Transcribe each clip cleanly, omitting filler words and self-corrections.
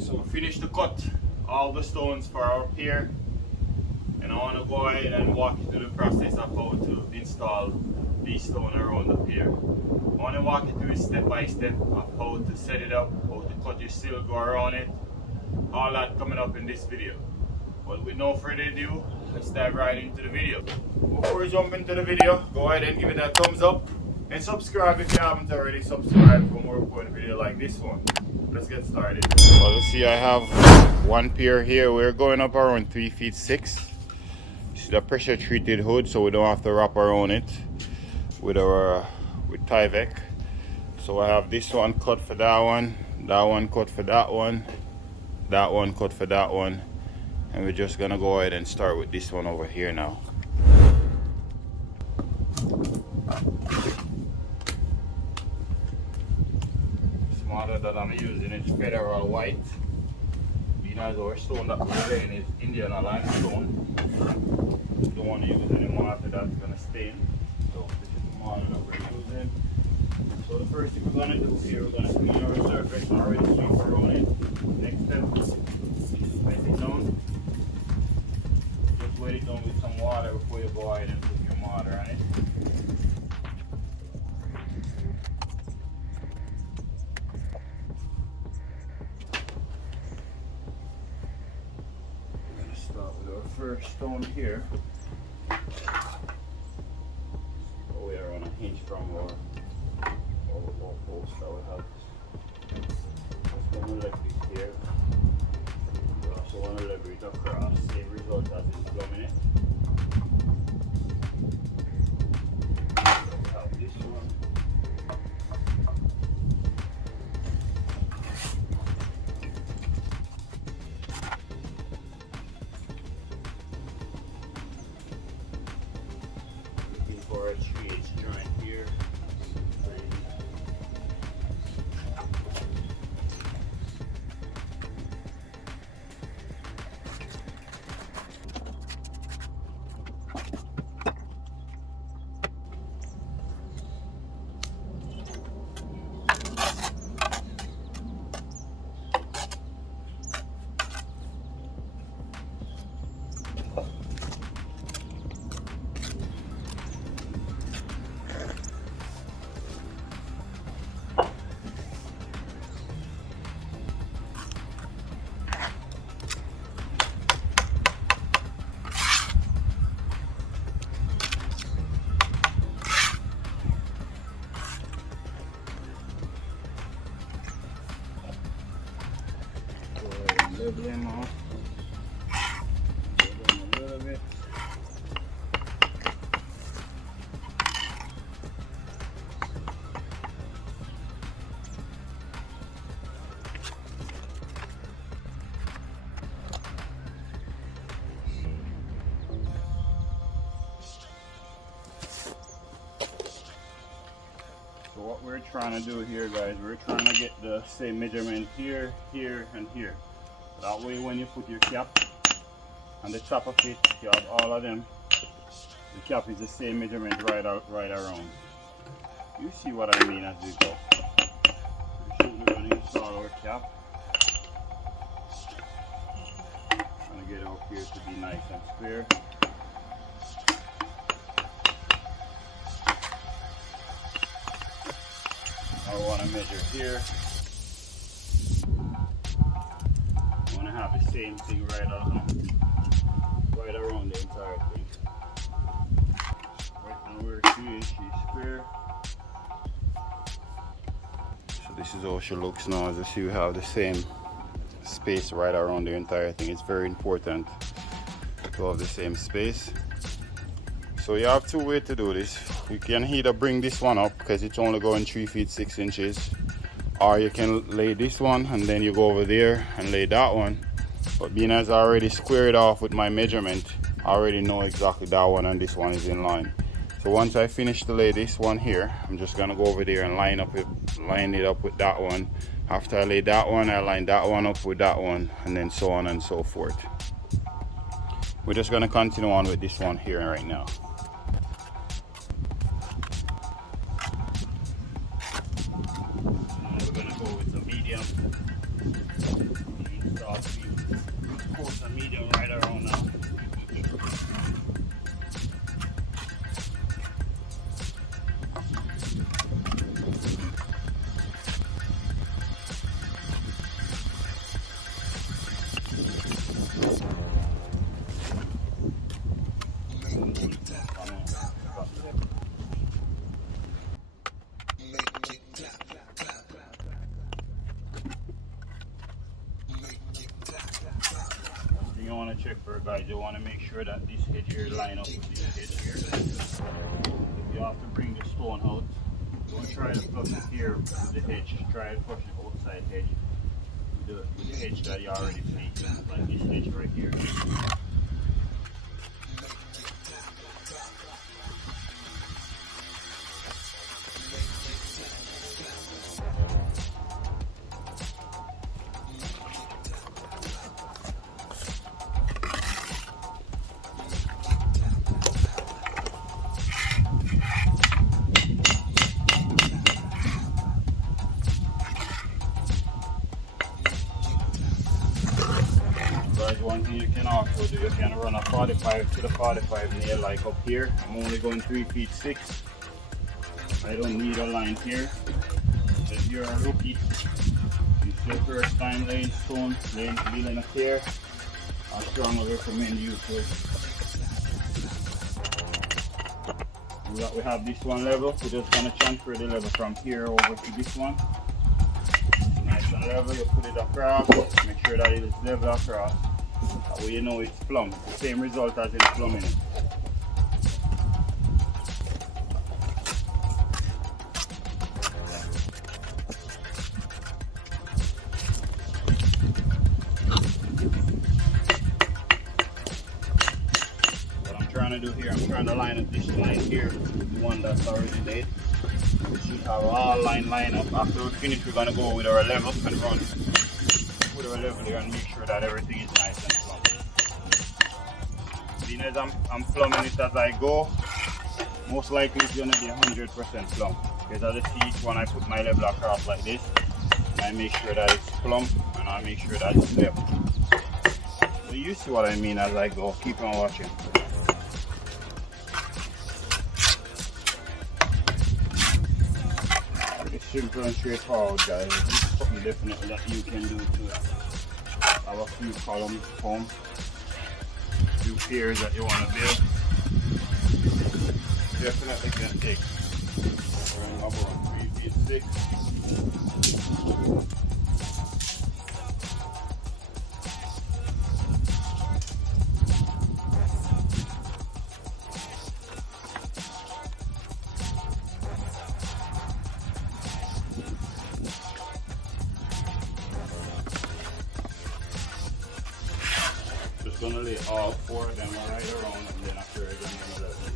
So we finished to cut all the stones for our pier, and I want to go ahead and walk you through the process of how to install these stones around the pier. I want to walk you through step by step of how to set it up, how to cut your steel, go around it, all that coming up in this video. But with no further ado, let's dive right into the video. Before we jump into the video, go ahead and give it a thumbs up and subscribe if you haven't already subscribed for more important video like this one. Let's get started. Well, you see I have one pier here. We're going up around 3 feet 6. This is a pressure treated hood, so we don't have to wrap around it with Tyvek. So I have this one cut for that one cut for that one cut for that one, and we're just gonna go ahead and start with this one over here now. Model that I'm using is Federal White. Being as our stone that we're laying is Indian limestone. Don't want to use any more after that's gonna stain. So this is the model that we're using. So the first thing we're gonna do here, we're gonna clean our surface and already sweep around it. Next step, wet it down. Just wet it down with some water before you go ahead and put your mortar on it. First stone here. We are on a hinge from our post that will help. Just want to lever it here. We also want to lever it across. Same result as in plumbing it. We'll help this one. For a 3/8 joint here. Level them off. Level them a little bit. So what we're trying to do here, guys, we're trying to get the same measurement here, here, and here. That way when you put your cap on the top of it, you have all of them. The cap is the same measurement right around. You see what I mean as we go. We're going to install our cap. Trying to get it up here to be nice and square. I want to measure here. Have the same thing right around the entire thing. Right now we're 3 inches square. So this is how she looks now. As you see, we have the same space right around the entire thing. It's very important to have the same space. So you have 2 ways to do this. You can either bring this one up because it's only going 3 feet 6 inches, or you can lay this one and then you go over there and lay that one. But being as I already squared off with my measurement, I already know exactly that one and this one is in line. So once I finish to lay this one here, I'm just gonna go over there and line it up with that one. After I lay that one, I line that one up with that one, and then so on and so forth. We're just gonna continue on with this one here right now. We're gonna go with the medium. want to check for, guys, you want to make sure that this edge here line up with this edge here. You have to bring the stone out. Don't try to flush it here with the edge. Try to flush the outside edge with the edge that you already placed, like this edge right here. One thing you can also do, you can run a 45 to the 45 nail like up here. I'm only going 3 feet 6. I don't need a line here. If you're a rookie, it's your first time laying stone, building a pier, I strongly recommend you to. We have this one level, we're just going to transfer the level from here over to this one. Nice and level, you put it across, make sure that it is level across. That way you know it's plumb. The same result as in plumbing. What I'm trying to do here, I'm trying to line up this line here, the one that's already laid. We should have all line up. After we finish, we're going to go with our level and run with our level here and make sure that everything is nice and plumb. Being as I'm plumbing it as I go, most likely it's going to be 100% plumb. Because as you see each one, I put my level across like this, and I make sure that it's plumb, and I make sure that it's level. So you see what I mean as I go. Keep on watching. It's simple and straightforward, guys. This is something definitely that you can do to have a few columns home. Few piers that you want to build. Definitely can take around about 3 feet 6. Just gonna lay all 4 of them right around, and then after I'm gonna let them.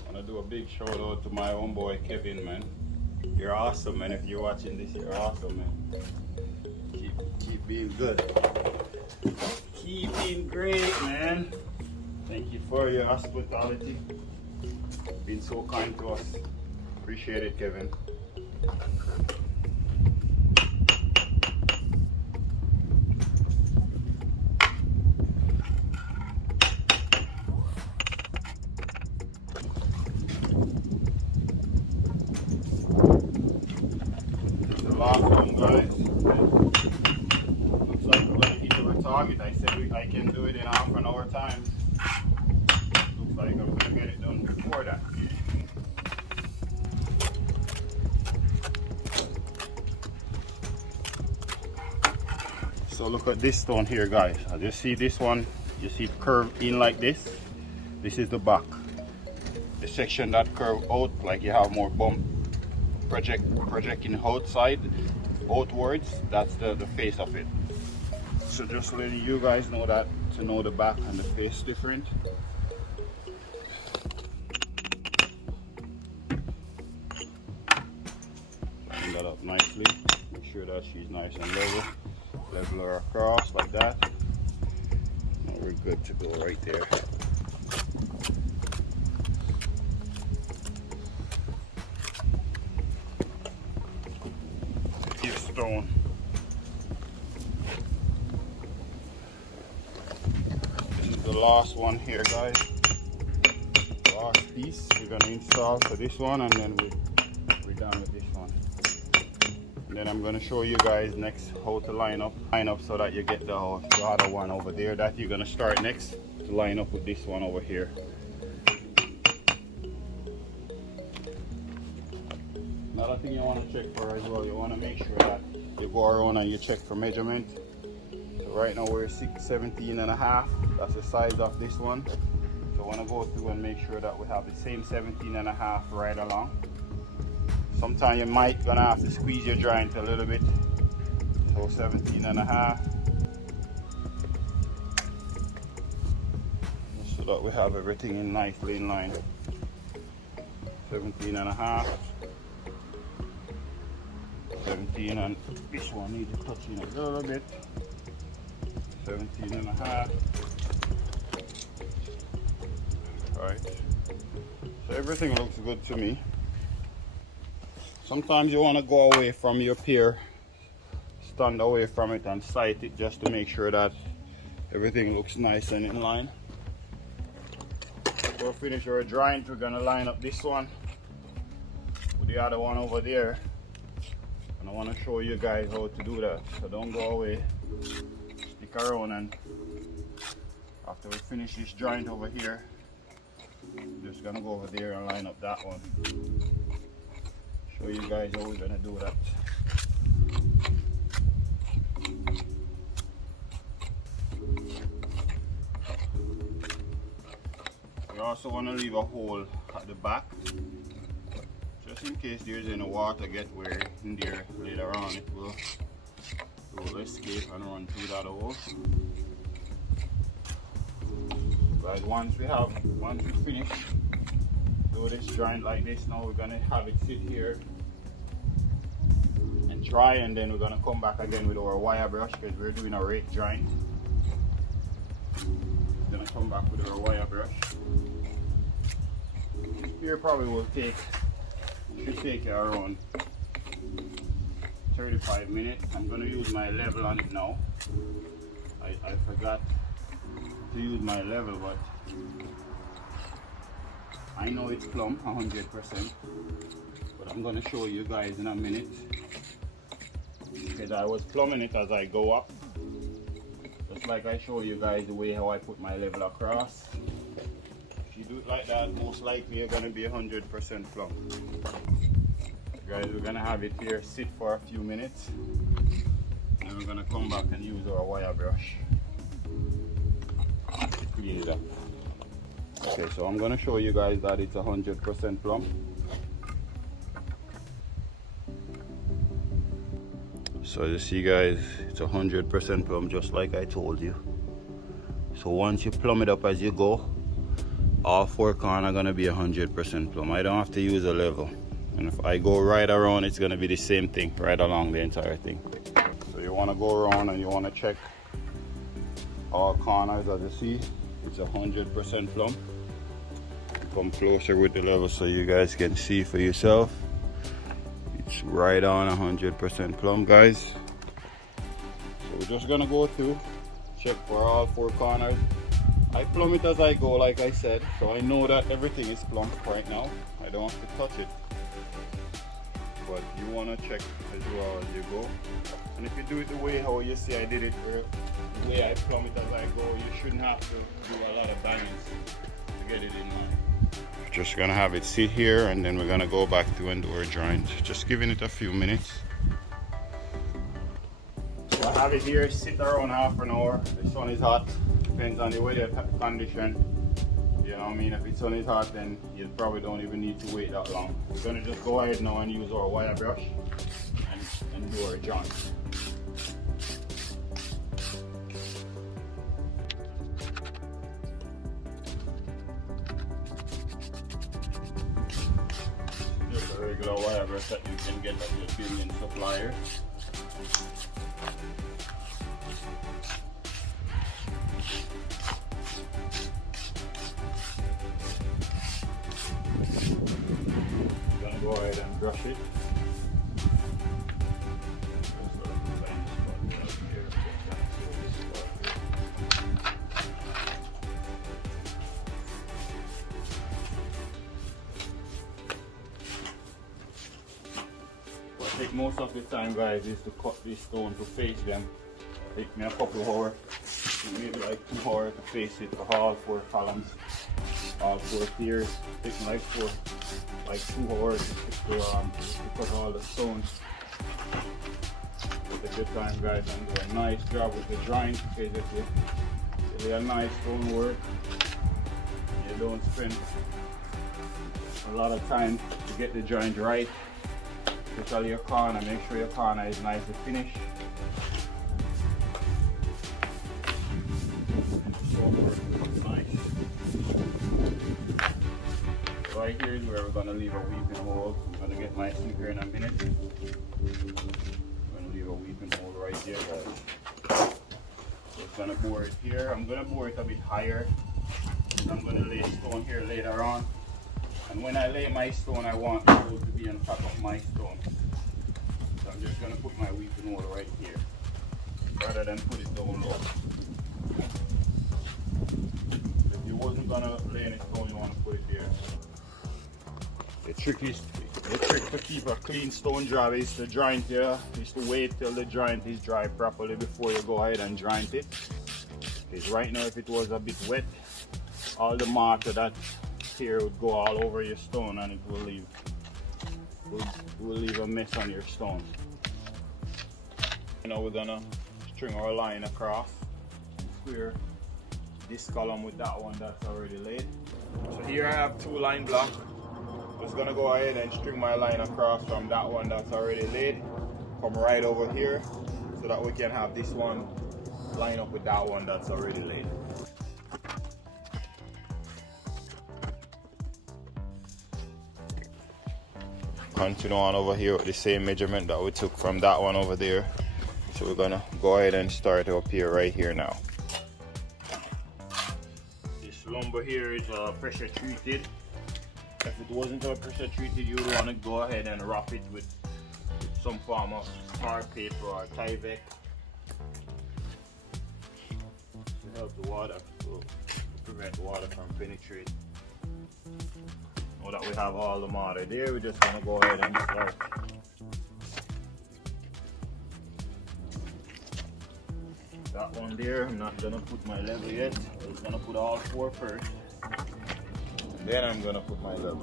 I wanna do a big shout out to my own boy Kevin, man. You're awesome, man. If you're watching this, you're awesome, man. Keep being good. Keep being great, man. Thank you for your hospitality. Been so kind to us. Appreciate it, Kevin. This is the last one, guys. Looks like we're gonna hit our target. I said I can do it in half an hour time. Looks like I'm gonna get it done before that. So look at this stone here, guys. As you see this one, you see it curve in like this. This is the back. The section that curve out, like you have more bump projecting outside, outwards, that's the face of it. So just letting you guys know that, to know the back and the face different. Line that up nicely. Make sure that she's nice and level. Level her across like that. And we're good to go right there. This stone. This is the last one here, guys. Last piece we're gonna install for this one, and then we're done with this one. And then I'm going to show you guys next how to line up so that you get the other one over there that you're going to start next to line up with this one over here. Another thing you want to check for as well, you want to make sure that you go around and you check for measurement. So right now we're 17.5, that's the size of this one. So I want to go through and make sure that we have the same 17.5 right along. Sometimes you might gonna have to squeeze your joint a little bit. So 17.5. So that we have everything in nicely in line. 17.5. 17, and this one needs touching a little bit. 17.5. Right. So everything looks good to me. Sometimes you want to go away from your pier, stand away from it and sight it just to make sure that everything looks nice and in line. Before we finish our joint, we're going to line up this one with the other one over there. And I want to show you guys how to do that. So don't go away, stick around, and after we finish this joint over here, we're just going to go over there and line up that one. Show you guys how we're gonna do that. We also want to leave a hole at the back, just in case there's any water get where in there later on. It will escape and run through that hole. Guys, once we finish do this joint like this, now we're gonna have it sit here and dry, and then we're gonna come back again with our wire brush because we're doing a rake joint. We're gonna come back with our wire brush. Here probably will should take around 35 minutes. I'm gonna use my level on it now. I forgot to use my level, but I know it's plumb 100%, but I'm going to show you guys in a minute, because I was plumbing it as I go up, just like I show you guys the way how I put my level across. If you do it like that, most likely you're going to be 100% plumb. Guys, we're going to have it here sit for a few minutes, and we're going to come back and use our wire brush to clean it up. Okay, so I'm going to show you guys that it's 100% plumb. So you see guys, it's 100% plumb just like I told you. So once you plumb it up as you go, all four corners are going to be 100% plumb. I don't have to use a level. And if I go right around, it's going to be the same thing right along the entire thing. So you want to go around and you want to check all corners. As you see, it's 100% plumb. Come closer with the level so you guys can see for yourself. It's right on 100% plumb, guys. So we're just gonna go through, check for all four corners. I plumb it as I go, like I said, so I know that everything is plumb right now. I don't have to touch it, but you want to check as well as you go. And if you do it the way how you see I did it, the way I plumb it as I go, you shouldn't have to do a lot of bangings to get it in line. Just gonna have it sit here, and then we're gonna go back to and do our joint. Just giving it a few minutes. So I have it here sit around half an hour. The sun is hot, depends on the weather condition. You know what I mean? If the sun is hot, then you probably don't even need to wait that long. We're gonna just go ahead now and use our wire brush and do our joint. Regular wire brush that you can get at your building supplier. I'm gonna go ahead and brush it. trick most of the time, guys, is to cut this stone to face them. Take me a couple of hours, maybe like 2 hours to face it for all 4 columns, all 4 piers. Take me like 2 hours to cut all the stones. Take your time, guys, and do a nice job with the joint. Basically, it's a nice stone work. You don't spend a lot of time to get the joint right. Especially your corner, make sure your corner is nicely finished. Nice. Right here is where we're gonna leave a weeping hole. I'm gonna get my sinker in a minute. I'm gonna leave a weeping hole right there, guys. So it's gonna bore it here. I'm gonna bore it a bit higher. I'm gonna lay stone here later on. And when I lay my stone, I want the hole to be on top of my stone. So I'm just gonna put my weeping hole right here, rather than put it down low. If you wasn't gonna lay any stone, you want to put it there. The trick to keep a clean stone job is to joint here. Is to wait till the joint is dry properly before you go ahead and joint it. Because right now, if it was a bit wet, all the mortar that here would go all over your stone, and it will leave a mess on your stone. Now we're gonna string our line across, square this column with that one that's already laid. So here I have 2 line blocks. Just gonna go ahead and string my line across from that one that's already laid, come right over here, so that we can have this one line up with that one that's already laid. Continue on over here with the same measurement that we took from that one over there. So we're gonna go ahead and start up here right here now. This lumber here is pressure treated. If it wasn't pressure treated, you would want to go ahead and wrap it with some form of tar paper or Tyvek to help the water, to prevent water from penetrating. Now that we have all the mortar there, we're just gonna go ahead and start. That one there, I'm not gonna put my level yet. I'm just gonna put all 4 first. And then I'm gonna put my level.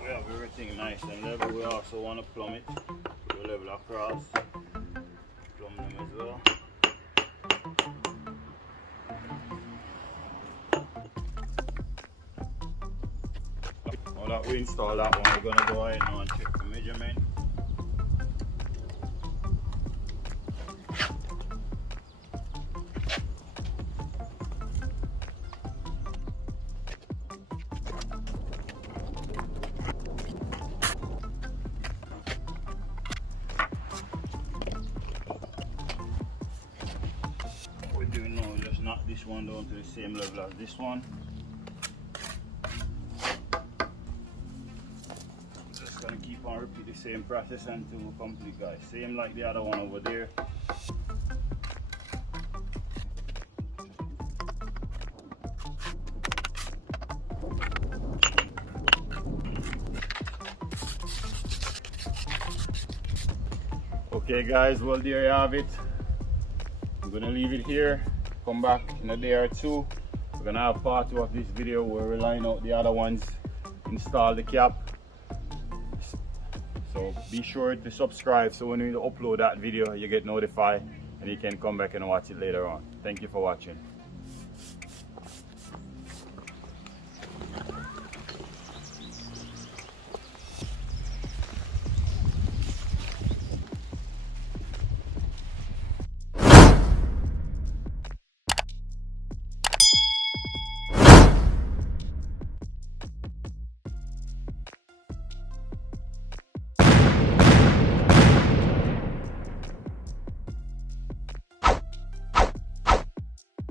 We have everything nice and level. We also want to plumb it. Put the level across. Plumb them as well. Now that we install that one, we're going to go ahead now and check the measurement. Doing now, just knock this one down to the same level as this one. Just gonna keep on repeat the same process until we complete, guys. Same like the other one over there. Okay guys, well there you have it. I'm gonna leave it here, come back in a day or 2. We're gonna have part 2 of this video where we line out the other ones, install the cap. So be sure to subscribe so when we upload that video you get notified and you can come back and watch it later on. Thank you for watching.